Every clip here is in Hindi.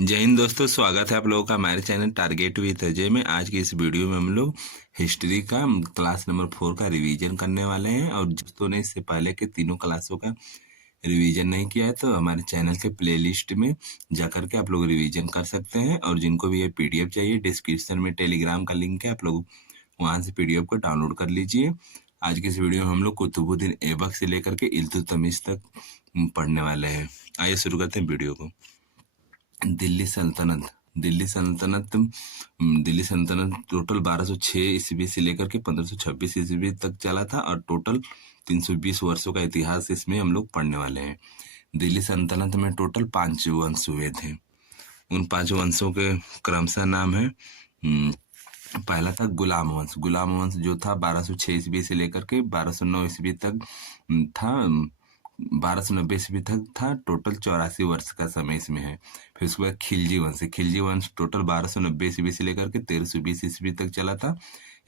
जय हिंद दोस्तों, स्वागत है आप लोगों का हमारे चैनल टारगेट विद अजय में। आज की इस वीडियो में हम लोग हिस्ट्री का क्लास नंबर 4 का रिवीजन करने वाले हैं। और दोस्तों ने इससे पहले के तीनों क्लासों का रिवीजन नहीं किया है तो हमारे चैनल के प्लेलिस्ट में जाकर के आप लोग रिवीजन कर सकते हैं। और जिनको भी ये पीडीएफ चाहिए, डिस्क्रिप्शन में टेलीग्राम का लिंक है, आप लोग वहाँ से पीडीएफ को डाउनलोड कर लीजिए। आज की इस वीडियो में हम लोग कुतुबुद्दीन ऐबक से लेकर के इल्तुतमिश तक पढ़ने वाले हैं। आइए शुरू करते हैं वीडियो को। दिल्ली सल्तनत दिल्ली सल्तनत टोटल 1206 ईस्वी से लेकर के 1526 ईस्वी तक चला था और टोटल 320 वर्षों का इतिहास इसमें हम लोग पढ़ने वाले हैं। दिल्ली सल्तनत में टोटल 5 वंश हुए थे। उन 5 वंशों के क्रमशः नाम है। पहला था गुलाम वंश। गुलाम वंश जो था 1206 ईस्वी से लेकर के 1209 ईस्वी तक था। 1290 ईस्वी तक था। टोटल 84 वर्ष का समय इसमें है। फिर उसके बाद खिलजी वंश। खिलजी वंश टोटल 1290 ईस्वी से लेकर के 1320 ईस्वी तक चला था।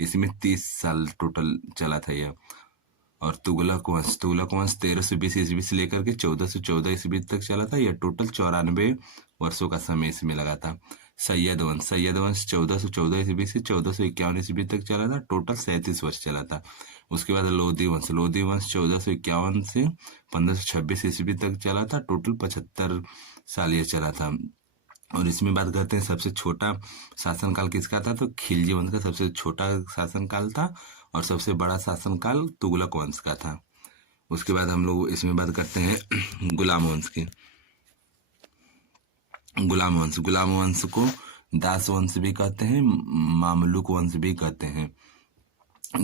इसमें 30 साल टोटल चला था यह। और तुगलक वंश 1320 ईस्वी से लेकर के 1414 ईस्वी तक चला था। यह टोटल 94 वर्षों का समय इसमें लगा था। सैयद वंश 1414 ईस्वी से 1451 ईस्वी तक चला था। टोटल 37 वर्ष चला था। उसके बाद लोधी वंश 1451 से 1526 ईस्वी तक चला था। टोटल 75 साल यह चला था। और इसमें बात करते हैं सबसे छोटा शासनकाल किसका था, तो खिलजी वंश का सबसे छोटा शासनकाल था। और सबसे बड़ा शासनकाल तुगलक वंश का था। उसके बाद हम लोग इसमें बात करते हैं गुलाम वंश की। गुलाम वंश को दास वंश भी कहते हैं, मामलुक वंश भी कहते हैं।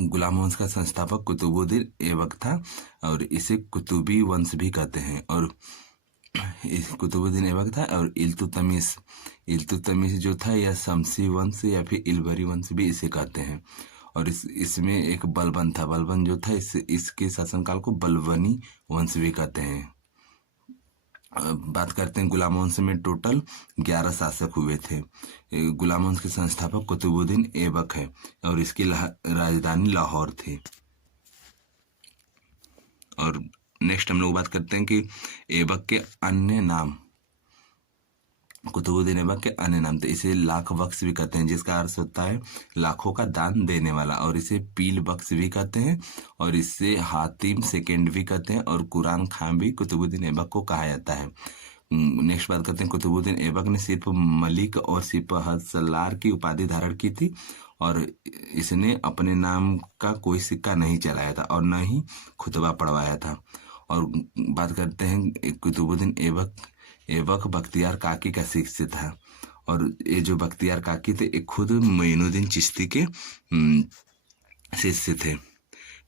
गुलाम वंश का संस्थापक कुतुबुद्दीन ऐबक था और इसे कुतुबी वंश भी कहते हैं। और कुतुबुद्दीन ऐबक था। और इल्तुतमिश जो था यह शमसी वंश या फिर इलबरी वंश भी इसे कहते हैं। और इसमें एक बलबन था। बलबन जो था इसके शासनकाल को बलबनी वंश भी कहते हैं। बात करते हैं गुलाम वंश में टोटल 11 शासक हुए थे। गुलाम वंश के संस्थापक कुतुबुद्दीन ऐबक है और इसकी राजधानी लाहौर थी। और नेक्स्ट हम लोग बात करते हैं कि ऐबक के अन्य नाम, कुतुबुद्दीन ऐबक के अन्य नाम। तो इसे लाख बख्श भी कहते हैं, जिसका अर्थ होता है लाखों का दान देने वाला। और इसे पील बख्श भी कहते हैं। और इसे हातिम सेकेंड भी कहते हैं। और कुरान खां भी कुतुबुद्दीन ऐबक को कहा जाता है। नेक्स्ट बात करते हैं, कुतुबुद्दीन ऐबक ने सिर्फ मलिक और सिपह सलार की उपाधि धारण की थी। और इसने अपने नाम का कोई सिक्का नहीं चलाया था और न ही खुतबा पढ़वाया था। और बात करते हैं कुतुबुद्दीन ऐबक बख्तियार काकी का शिष्य था। और ये जो बख्तियार काकी थे ये खुद मोइनुद्दीन चिश्ती के शिष्य थे।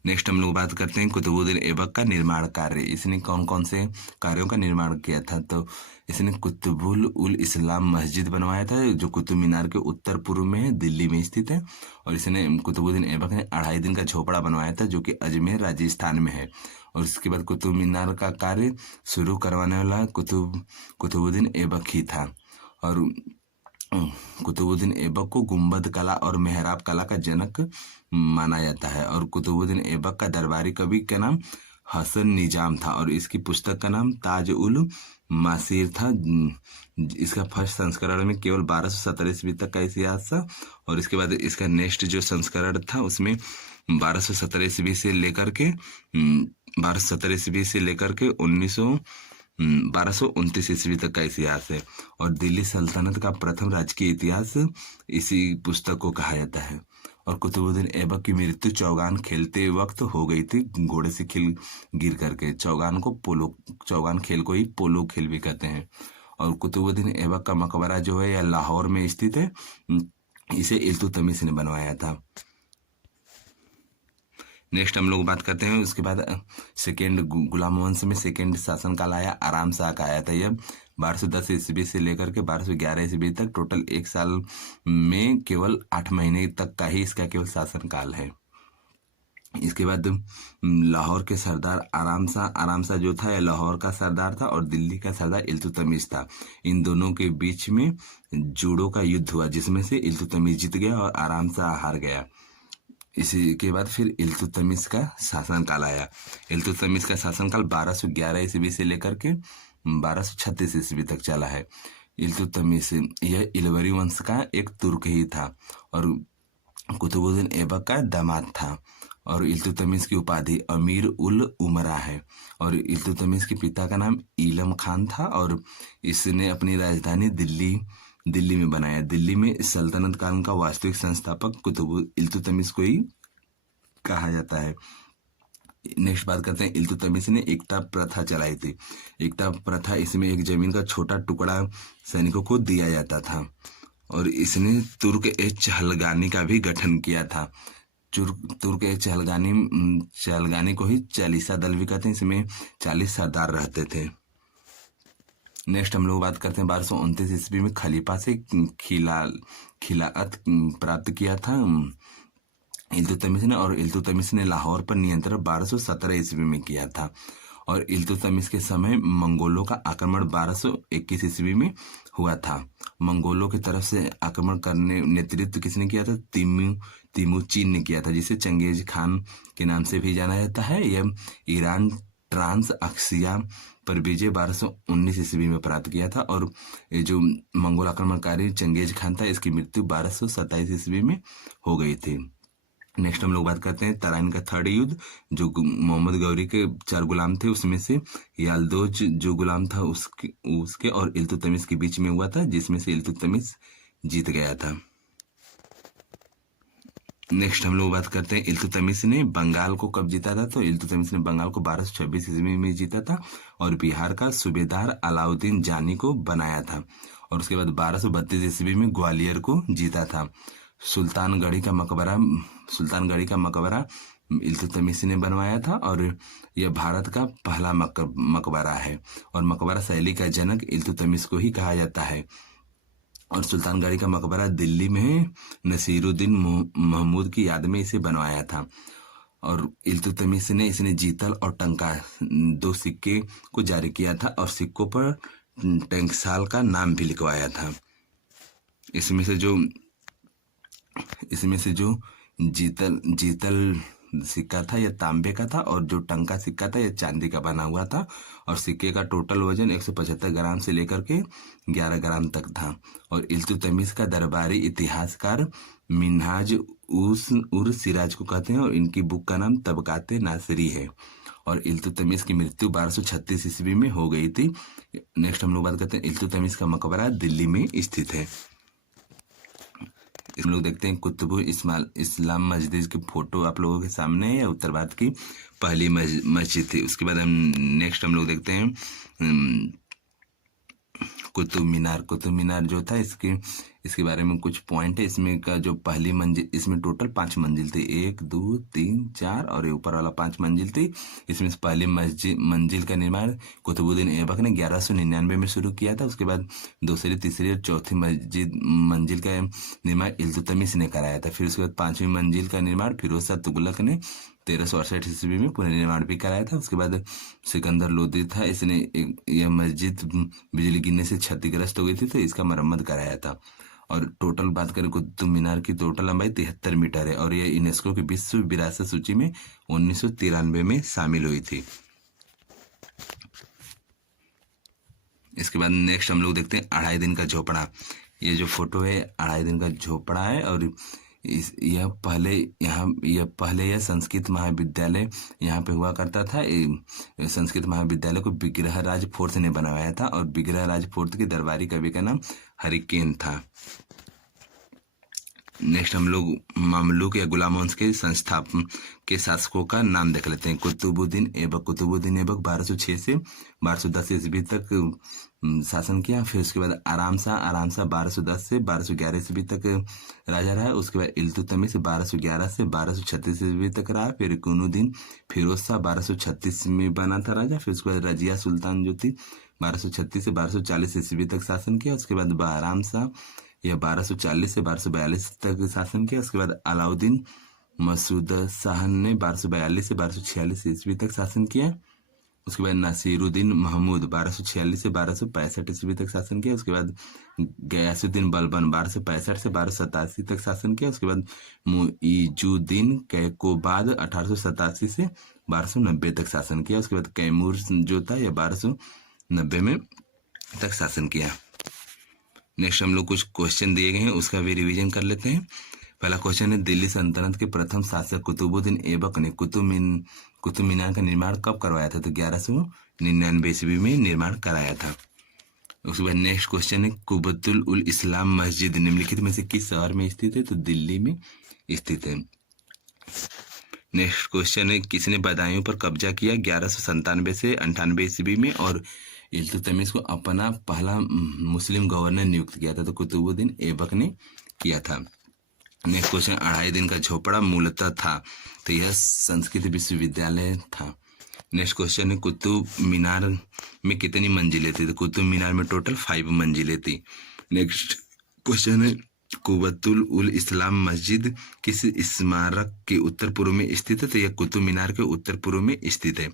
नेक्स्ट हम लोग बात करते हैं कुतुबुद्दीन ऐबक का निर्माण कार्य। इसने कौन कौन से कार्यों का निर्माण किया था, तो इसने कुतुबुल उल इस्लाम मस्जिद बनवाया था जो कुतुब मीनार के उत्तर पूर्व में है, दिल्ली में स्थित है। और इसने कुतुबुद्दीन ऐबक ने 2.5 दिन का झोपड़ा बनवाया था जो कि अजमेर राजस्थान में है। और इसके बाद कुतुब मीनार का कार्य शुरू करवाने वाला कुतुबुद्दीन ऐबक ही था। और कुतुबुद्दीन ऐबक को गुंबद कला और मेहराब कला का जनक माना जाता है। और कुतुबुद्दीन ऐबक का दरबारी कवि का नाम हसन निजाम था। और इसकी पुस्तक का नाम ताज उल मासीर था। इसका फर्स्ट संस्करण में केवल 1217 ईस्वी तक का इतिहास था। और इसके बाद इसका नेक्स्ट जो संस्करण था उसमें 1217 ईस्वी से लेकर के 1229 ईस्वी तक का इतिहास है। और दिल्ली सल्तनत का प्रथम राजकीय इतिहास इसी पुस्तक को कहा जाता है। और कुतुबुद्दीन ऐबक की मृत्यु चौगान खेलते वक्त हो गई थी, घोड़े से गिर करके। चौगान खेल को ही पोलो खेल भी कहते हैं। और कुतुबुद्दीन ऐबक का मकबरा जो है यह लाहौर में स्थित है। इसे इल्तुतमिश ने बनवाया था। नेक्स्ट हम लोग बात करते हैं उसके बाद सेकेंड गुलाम वंश में सेकेंड शासनकाल आया, आराम शाह का आया था। यह 1210 ईस्वी से लेकर के 1211 ईस्वी तक टोटल 1 साल में केवल 8 महीने तक का ही इसका केवल शासनकाल है। इसके बाद लाहौर के सरदार आराम शाह जो था यह लाहौर का सरदार था और दिल्ली का सरदार इल्तुतमिश था। इन दोनों के बीच में जूडो का युद्ध हुआ जिसमें से इल्तुतमिश जीत गया और आराम शाह हार गया। इसी के बाद फिर इल्तुतमिश का शासनकाल आया। इल्तुतमिश का शासनकाल 1211 ईस्वी से लेकर के 1236 ईस्वी तक चला है। इल्तुतमिश यह इलवरी वंश का एक तुर्क ही था और कुतुबुद्दीन ऐबक का दामाद था। और इल्तुतमिश की उपाधि अमीर उल उमरा है और इल्तुतमिश के पिता का नाम ईलम खान था और इसने अपनी राजधानी दिल्ली में बनाया। दिल्ली में सल्तनत काल का वास्तविक संस्थापक इल्तुतमिश को ही कहा जाता है। नेक्स्ट बात करते हैं, इल्तुतमिश ने एकता प्रथा चलाई थी। एकता प्रथा, इसमें एक जमीन का छोटा टुकड़ा सैनिकों को दिया जाता था और इसने तुर्क ए चहलगानी का भी गठन किया था। तुर्क ए चहलगानी को ही चालीसा दल भी कहते हैं। इसमें 40 सरदार रहते थे। नेक्स्ट हम लोग बात करते हैं 1229 ईस्वी में खलीफा से खिलाअत प्राप्त किया था इल्तुतमिश ने और इल्तुतमिश ने लाहौर पर नियंत्रण 1217 ईस्वी में किया था और इल्तुतमिश के समय मंगोलों का आक्रमण 1221 ईस्वी में हुआ था। मंगोलों की तरफ से आक्रमण करने नेतृत्व किसने किया था? तिमुचिन ने किया था, जिसे चंगेज खान के नाम से भी जाना जाता है। यह ईरान ट्रांस अक्सिया पर विजय 1219 ईस्वी में प्राप्त किया था और ये जो मंगोल आक्रमणकारी चंगेज खान था, इसकी मृत्यु 1227 ईस्वी में हो गई थी। नेक्स्ट हम लोग बात करते हैं तराइन का थर्ड युद्ध, जो मोहम्मद गौरी के 4 गुलाम थे, उसमें से याल्दोज जो गुलाम था उसके और इल्तुतमिश के बीच में हुआ था, जिसमें से इल्तुतमिश जीत गया था। नेक्स्ट हम लोग बात करते हैं इल्तुतमिश ने बंगाल को कब जीता था? तो इल्तुतमिश ने बंगाल को 1226 ईस्वी में जीता था और बिहार का सूबेदार अलाउद्दीन जानी को बनाया था और उसके बाद 1232 ईस्वी में ग्वालियर को जीता था। सुल्तानगढ़ी का मकबरा इल्तुतमिश ने बनवाया था और यह भारत का पहला मकबरा है और मकबरा शैली का जनक इल्तुतमिश को ही कहा जाता है। और सुल्तानगढ़ी का मकबरा दिल्ली में नसीरुद्दीन महमूद की याद में इसे बनवाया था और इल्तुतमिश ने इसने जीतल और टंका 2 सिक्के को जारी किया था और सिक्कों पर टंकसाल का नाम भी लिखवाया था। इसमें से जो जीतल सिक्का था यह तांबे का था और जो टंका सिक्का था यह चांदी का बना हुआ था और सिक्के का टोटल वजन 175 ग्राम से लेकर के 11 ग्राम तक था। और इल्तुतमिश का दरबारी इतिहासकार मिन्हाज उर सिराज को कहते हैं और इनकी बुक का नाम तबकाते नासिरी है और इल्तुतमिश की मृत्यु 1236 ईस्वी में हो गई थी। नेक्स्ट हम लोग बात करते हैं इल्तुतमिश का मकबरा दिल्ली में स्थित है। हम लोग देखते हैं कुतुबुल इस्लाम मस्जिद की फोटो आप लोगों के सामने है। उत्तर भारत की पहली मस्जिद थी। उसके बाद नेक्स्ट हम लोग देखते हैं कुतुब मीनार जो था इसके बारे में कुछ पॉइंट है। इसमें का जो पहली मंजिल, इसमें टोटल 5 मंजिल थी, 1 2 3 4 और ये ऊपर वाला 5 मंजिल थी। इसमें से पहली मंजिल का निर्माण कुतुबुद्दीन ऐबक ने 1199 में शुरू किया था। उसके बाद दूसरी, तीसरी और चौथी मंजिल का निर्माण इल्तुतमिश ने कराया था। फिर उसके बाद 5वीं मंजिल का निर्माण फिरोज शाह तुगलक ने 1368 ईस्वी में पुनर्निर्माण भी कराया था। उसके बाद सिकंदर लोदी था, इसने यह मस्जिद बिजली गिरने से क्षतिग्रस्त हो गई थी तो इसका मरम्मत कराया था। और टोटल बात करें कुतुब मीनार की टोटल लंबाई 73 मीटर है और यह यूनेस्को की विश्व विरासत सूची में 1993 में शामिल हुई थी। इसके बाद नेक्स्ट हम लोग देखते हैं 2.5 दिन का झोपड़ा। ये जो फोटो है 2.5 दिन का झोपड़ा है और यह पहले संस्कृत महाविद्यालय यहाँ पे हुआ करता था। संस्कृत महाविद्यालय को विग्रहराज फोर्थ ने बनवाया था और विग्रहराज फोर्थ के दरबारी कवि का नाम हरिकेन था। नेक्स्ट हम लोग मामलुक या गुलाम वंश के संस्थापक के शासकों का नाम देख लेते हैं। कुतुबुद्दीन ऐबक 1206 से 1210 ईस्वी तक शासन किया। फिर उसके बाद आराम शाह 1210 से 1211 ईस्वी तक राजा रहा। उसके बाद इल्तुतमिश 1211 से 1236 ईस्वी तक रहा। फिर कुनुद्दीन फिरोज शाह 1236 में बना था राजा। फिर उसके बाद रजिया सुल्तान जो थी 1236 से 1240 ईस्वी तक शासन किया। उसके बाद बहराम शाह यह 1240 से 1242 तक शासन किया। उसके बाद अलाउद्दीन मसूद शाह ने 1242 से 1246 ईस्वी तक शासन किया। उसके बाद नासिरुद्दीन महमूद 1246 से 1265 ईस्वी तक शासन किया। उसके बाद गयासुद्दीन बलबन 1265 से 1287 तक शासन किया। उसके बाद मुइजुद्दीन कैकोबाद 1887 से 1290 तक शासन किया। उसके बाद कैमूर जो था यह 1290 में तक शासन किया। नेक्स्ट हम लोग कुछ क्वेश्चन दिए गए हैं, उसका भी रिवीजन कर लेते हैं। पहला क्वेश्चन है, दिल्ली सल्तनत के प्रथम शासक कुतुबुद्दीन ऐबक ने कुतुब मीनार का निर्माण कब करवाया था? तो 1199 ईस्वी में निर्माण कराया था। उसके बाद नेक्स्ट क्वेश्चन है, कुबतुल उल इस्लाम मस्जिद निम्नलिखित में से किस शहर में स्थित है? तो दिल्ली में स्थित है। नेक्स्ट क्वेश्चन है, किसने बदायूं पर कब्जा किया 1197 से 98 ईस्वी में और इल्तुतमिश को अपना पहला मुस्लिम गवर्नर नियुक्त किया था? तो कुतुबुद्दीन ऐबक ने किया था। नेक्स्ट क्वेश्चन, 2.5 दिन का झोपड़ा मूलतः था? तो यह संस्कृत विश्वविद्यालय था। नेक्स्ट क्वेश्चन है, कुतुब मीनार में कितनी मंजिलें थी? तो कुतुब मीनार में टोटल 5 मंजिलें थी। नेक्स्ट क्वेश्चन है, कुबतुल उल इस्लाम मस्जिद किस स्मारक के उत्तर पूर्व में स्थित है? तो यह कुतुब मीनार के उत्तर पूर्व में स्थित है।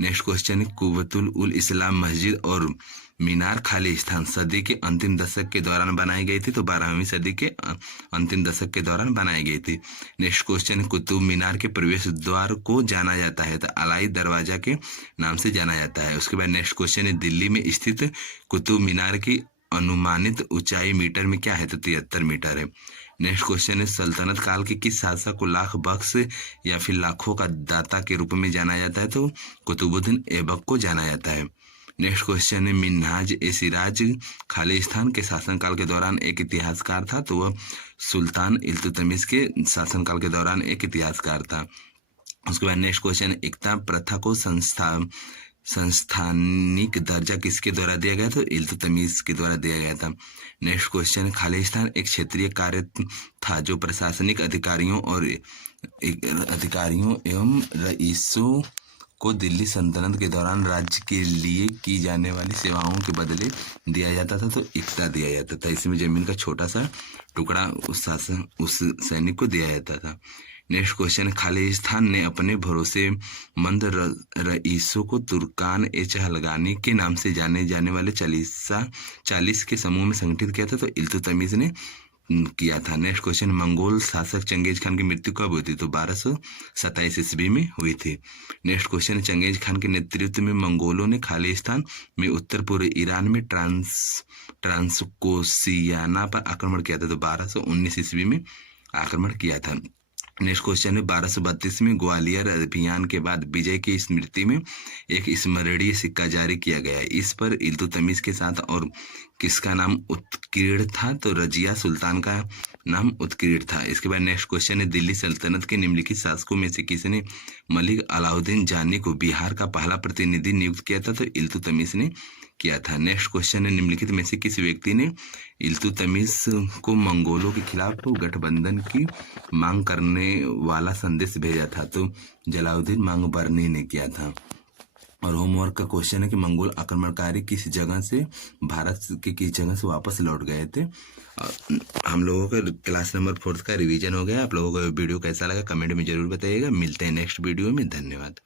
नेक्स्ट क्वेश्चन है, कुबतुल उल इस्लाम मस्जिद और मीनार खाली स्थान सदी के अंतिम दशक के दौरान बनाई गई थी? तो 12वीं सदी के अंतिम दशक के दौरान बनाई गई थी। नेक्स्ट क्वेश्चन है, कुतुब मीनार के प्रवेश द्वार को जाना जाता है? तो अलाई दरवाजा के नाम से जाना जाता है। उसके बाद नेक्स्ट क्वेश्चन है, दिल्ली में स्थित कुतुब मीनार की अनुमानित ऊंचाई मीटर में क्या है? तो 73 मीटर है। नेक्स्ट क्वेश्चन है, सल्तनत काल के किस शासक को लाख बख्श या फिर लाखों का दाता के रूप में जाना जाता है? तो कुतुबुद्दीन ऐबक को जाना जाता है। नेक्स्ट क्वेश्चन है, मिन्हाज ए सिराज खालिस्तान के शासनकाल के दौरान एक इतिहासकार था? तो वह सुल्तान इल्तुतमिश के शासनकाल के दौरान एक इतिहासकार था। उसके बाद नेक्स्ट क्वेश्चन, एकता प्रथा को संस्थानिक दर्जा किसके द्वारा दिया गया? तो इल्तुतमिश के द्वारा दिया गया था। नेक्स्ट क्वेश्चन, खालिस्तान एक क्षेत्रीय कार्य था जो प्रशासनिक अधिकारियों एवं रईसों को दिल्ली सल्तनत के दौरान राज्य के लिए की जाने वाली सेवाओं के बदले दिया जाता था? तो इक्ता दिया जाता था। इसमें जमीन का छोटा सा टुकड़ा उस सैनिक को दिया जाता था। नेक्स्ट क्वेश्चन, खालिस्तान ने अपने भरोसेमंद रईसों को तुर्कान ए चहलगानी के नाम से जाने जाने वाले 40 के समूह में संगठित किया था? तो इल्तुतमिश ने किया था। नेक्स्ट क्वेश्चन, मंगोल शासक चंगेज खान की मृत्यु कब हुई थी? तो 1227 ईस्वी में हुई थी। नेक्स्ट क्वेश्चन, चंगेज खान के नेतृत्व में मंगोलों ने खालिस्तान में उत्तर पूर्व ईरान में ट्रांसकोसियाना पर आक्रमण किया था? तो 1219 ईस्वी में आक्रमण किया था। नेक्स्ट क्वेश्चन है, 1232 में ग्वालियर अभियान के बाद विजय की स्मृति में एक स्मरणीय सिक्का जारी किया गया। इस पर इल्तुतमिश के साथ और किसका नाम उत्कीर्ण था? तो रजिया सुल्तान का नाम उत्कीर्ण था। इसके बाद नेक्स्ट क्वेश्चन है, दिल्ली सल्तनत के निम्नलिखित शासकों में से किसने मलिक अलाउद्दीन जानी को बिहार का पहला प्रतिनिधि नियुक्त किया था? तो इल्तुतमिश ने किया था। नेक्स्ट क्वेश्चन है, निम्नलिखित में से किस व्यक्ति ने इल्तुतमिश को मंगोलों के खिलाफ गठबंधन की मांग करने वाला संदेश भेजा था? तो जलालुद्दीन मांगबरनी ने किया था। और होमवर्क का क्वेश्चन है कि मंगोल आक्रमणकारी किस जगह से भारत के किस जगह से वापस लौट गए थे? हम लोगों का क्लास नंबर 4 का रिवीजन हो गया। आप लोगों को वीडियो कैसा लगा कमेंट में जरूर बताइएगा। मिलते हैं नेक्स्ट वीडियो में। धन्यवाद।